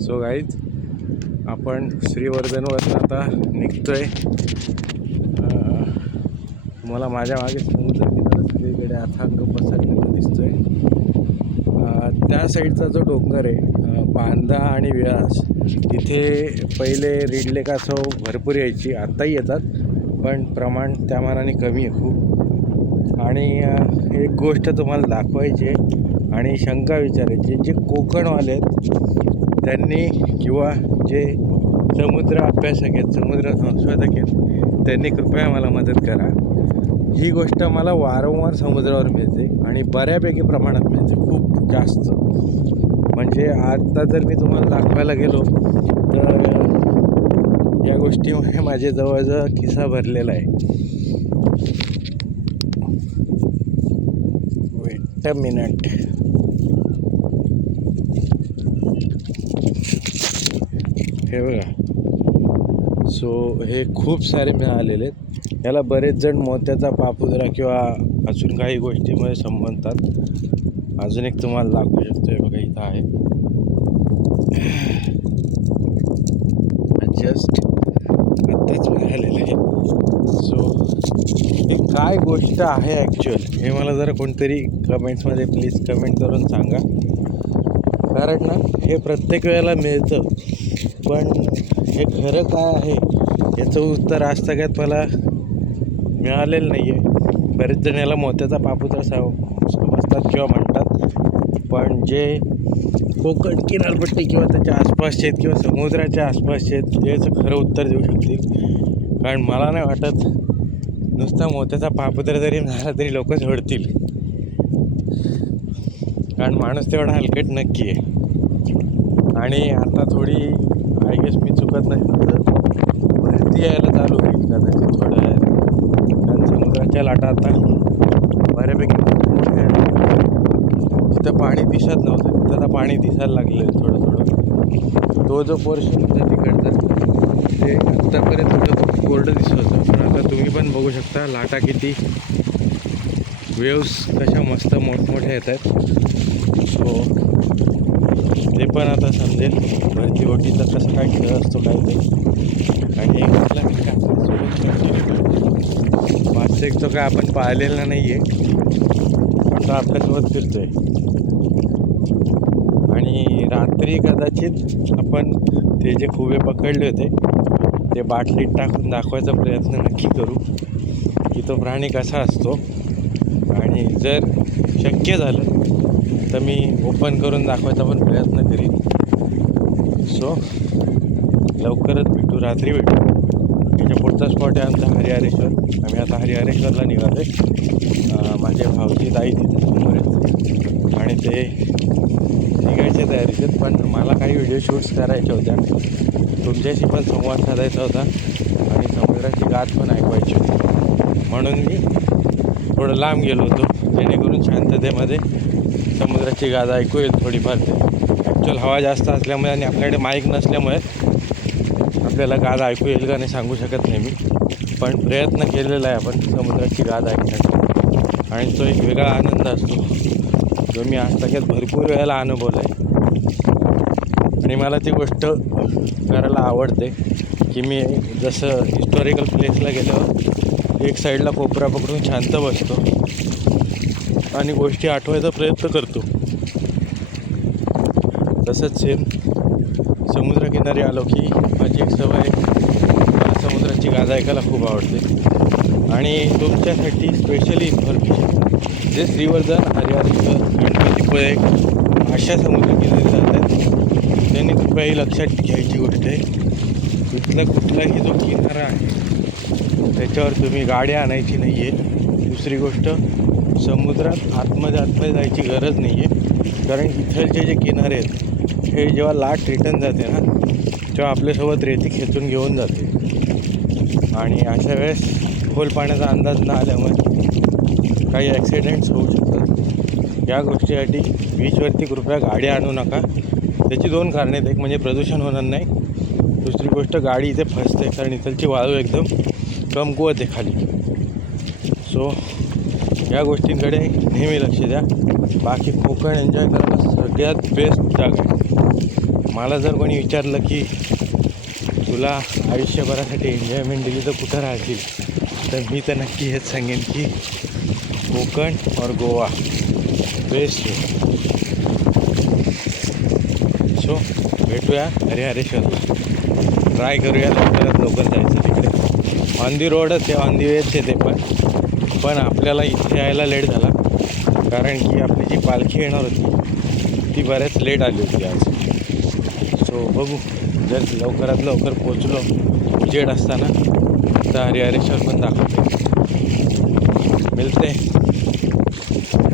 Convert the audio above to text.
So guys आपण श्रीवर्धनवरून आता निघतोय. तुम्हाला माझ्या मागे समुद्र किनारा सगळीकडे अथांग पसरलेला दिसतोय. त्या साईडचा जो डोंगर आहे बांदा आणि व्यास, तिथे पहिले रीड लेक असं भरपूर यायची, आत्ताही येतात पण प्रमाण त्या मानाने कमी आहे खूप. आणि एक गोष्ट तुम्हाला दाखवायची आहे आणि शंका विचारायची, जे कोकणवाले आहेत त्यांनी किंवा जे समुद्र अभ्यासक आहेत, समुद्र संशोधक आहेत, त्यांनी कृपया मला मदत करा. ही गोष्ट मला वारंवार समुद्रावर मिळते आणि बऱ्यापैकी प्रमाणात मिळते, खूप जास्त. म्हणजे आता जर मी तुम्हाला दाखवायला गेलो तर या गोष्टीमुळे माझे जवळजवळ खिसा भरलेला आहे. Weight a minute. हे बघा, सो हे खूप सारे मिळालेले आहेत. याला बरेच जण मोत्याचा पापुद्रा किंवा अजून काही गोष्टीमुळे संबंधतात. अजून एक तुम्हाला दाखवू शकतो, हे बघा इथं आहे. जस्ट आत्ताच मिळालेलं आहे. सो हे काय गोष्ट आहे ॲक्च्युअल, हे मला जरा कोणतरी कमेंट्समध्ये प्लीज कमेंट करून सांगा. कारण ना हे प्रत्येक वेळेला मिळतं, पण हे खरं काय आहे याचं उत्तर आजतागायत मला मिळालेलं नाही आहे. बरेच जण याला मोत्याचा पापुद्रा समजतात किंवा म्हणतात, पण जे कोकण किनारपट्टी किंवा त्याच्या आसपासचे आहेत किंवा समुद्राच्या आसपासचे आहेत ते याचं खरं उत्तर देऊ शकतील. कारण मला नाही वाटत नुसता मोत्याचा पापुद्रा जरी मिळाला तरी लोक सोडतील, कारण माणूस तेवढा हलकट नक्की आहे. आणि आता थोडी आय गेस मी चुकत नाही तर भरती यायला चालू होईल कदाचित थोड्या वेळाने, कारण समुद्राच्या लाटा आता बऱ्यापैकी मोठ्या जिथं पाणी दिसत नव्हतं तिथं आता पाणी दिसायला लागलं आहे थोडं थोडं. तो जो पोर्शन होता तिकडचा ते आत्तापर्यंत थोडं कोरडं दिसत होतं, पण आता तुम्ही पण बघू शकता लाटा किती, वेव्स कशा मस्त मोठमोठ्या येत आहेत. सो ते पण आता समजेल भरती ओटीचा कसं काय खेळ असतो काय ते. आणि वास्तविक तो काय आपण पाहिलेला नाही आहे, पण तो आपल्यासोबत फिरतोय. आणि रात्री कदाचित आपण ते जे खुबे पकडले होते ते बाटलीत टाकून दाखवायचा प्रयत्न नक्की करू की तो प्राणी कसा असतो. आणि जर शक्य झालं तर मी ओपन करून दाखवायचा पण प्रयत्न करीन. सो लवकरच भेटू, रात्री भेटू. त्याच्या पुढचा स्पॉट आहे आमचा हरिहरेश्वर. आम्ही आता हरिहरेश्वरला निघालो आहे. माझे भाऊजी ताई तिथे समोर आहेत आणि ते निघायच्या तयारीत आहेत, पण मला काही व्हिडिओ शूट्स करायच्या होत्या, तुमच्याशी पण संवाद साधायचा होता आणि समुद्राची गाथ पण ऐकवायची होती. म्हणून मी थोडं लांब गेलो होतो, जेणेकरून शांततेमध्ये समुद्राची गाज ऐकू येईल थोडीफार. ते ॲक्च्युअल हवा जास्त असल्यामुळे आणि आपल्याकडे माईक नसल्यामुळे आपल्याला गाज ऐकू येईल का नाही सांगू शकत नाही मी, पण प्रयत्न केलेला आहे आपण समुद्राची गाज ऐकण्याचा. आणि तो एक वेगळा आनंद असतो जो मी आजतागायत भरपूर वेळेला अनुभवला आहे. आणि मला ती गोष्ट करायला आवडते की मी जसं हिस्टॉरिकल प्लेसला गेल्यावर एक साईडला कोपरा पकडून शांत बसतो आणि गोष्टी आठवायचा प्रयत्न करतो. तसंच सेम समुद्रकिनारी आलो की माझी एक सवय, मला समुद्राची गाज ऐकायला खूप आवडते. आणि तुमच्यासाठी स्पेशली इन्फॉर्मेशन, जे श्रीवर्धन, हरिहरेश्वर, गणपतीपुळे अशा समुद्रकिनारी जातात त्यांनी कृपयाही लक्षात घ्यायची गोष्ट आहे, इथला कुठलाही जो किनारा आहे त्याच्यावर तुम्ही गाडी आणायची नाही आहे. दुसरी गोष्ट, समुद्रात आतमध्ये जायची गरज नाही आहे, कारण इथलचे जे किनारे आहेत हे जेव्हा लाट रिटर्न जाते ना तेव्हा आपल्यासोबत रेती खेचून घेऊन जाते. आणि अशा वेळेस खोल पाण्याचा अंदाज न आल्यामुळे काही ॲक्सिडेंट्स होऊ शकतात. या गोष्टीसाठी बीचवरती कृपया गाडी आणू नका. त्याची दोन कारणं आहेत, एक म्हणजे प्रदूषण होणार नाही, दुसरी गोष्ट गाडी इथे फसते कारण इथलची वाळू एकदम कमकुवत आहे खाली. सो या गोष्टींकडे नेहमी लक्ष द्या. बाकी कोकण एन्जॉय करायला सगळ्यात बेस्ट जागा आहे. मला जर कोणी विचारलं की तुला आयुष्यभरासाठी एन्जॉयमेंट दिली तर कुठं राहतील, तर मी तर नक्की हेच सांगेन की कोकण और गोवा बेस्ट आहे. सो भेटूया हरिहरेश्वरला. ट्राय करूया लवकरात लवकर जायचं तिकडे. ऑन दी रोडच आहे, ऑन दी वेच आहे ते पण आपल्याला इथे यायला लेट झाला कारण की आपली जी पालखी येणार होती ती बऱ्याच लेट आली होती आज. सो बघू, जर लवकरात लवकर पोचलो उजेड असताना तर हरिहरेश्वर पण दाखवते. मिळते